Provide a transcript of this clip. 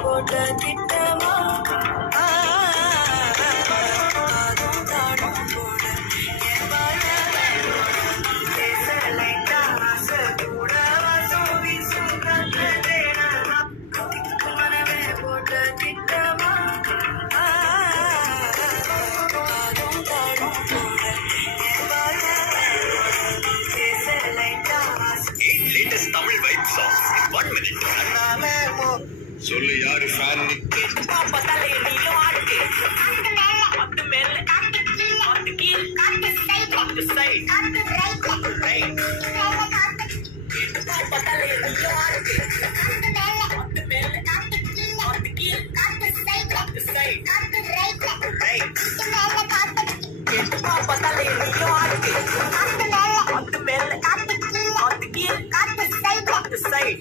போட்ட திட்டமா அதுவும் தாடும் போட என் வாழலைட்டா ஆசை கூட வாசம் வீசும் கத்தேனா மனமே போட்ட திட்டமா அதுவும் தாடும் போட என் வாழலைட்டா ஆசை. latest Tamil vibe songs in 1 minute. சொல்லு யாரு ஃபேன்? பாப்பா தலையிலையும் ஆட்டு ஆட்டு மேல ஆட்டு கீழ் ஆட்டு சைடு ரைட் பாப்பா தலையிலையும் ஆட்டு ஆட்டு மேல ஆட்டு கீழ் ஆட்டு சைடு ரைட் பாப்பா தலையிலையும் ஆட்டு ஆட்டு மேல ஆட்டு கீழ் ஆட்டு சைடு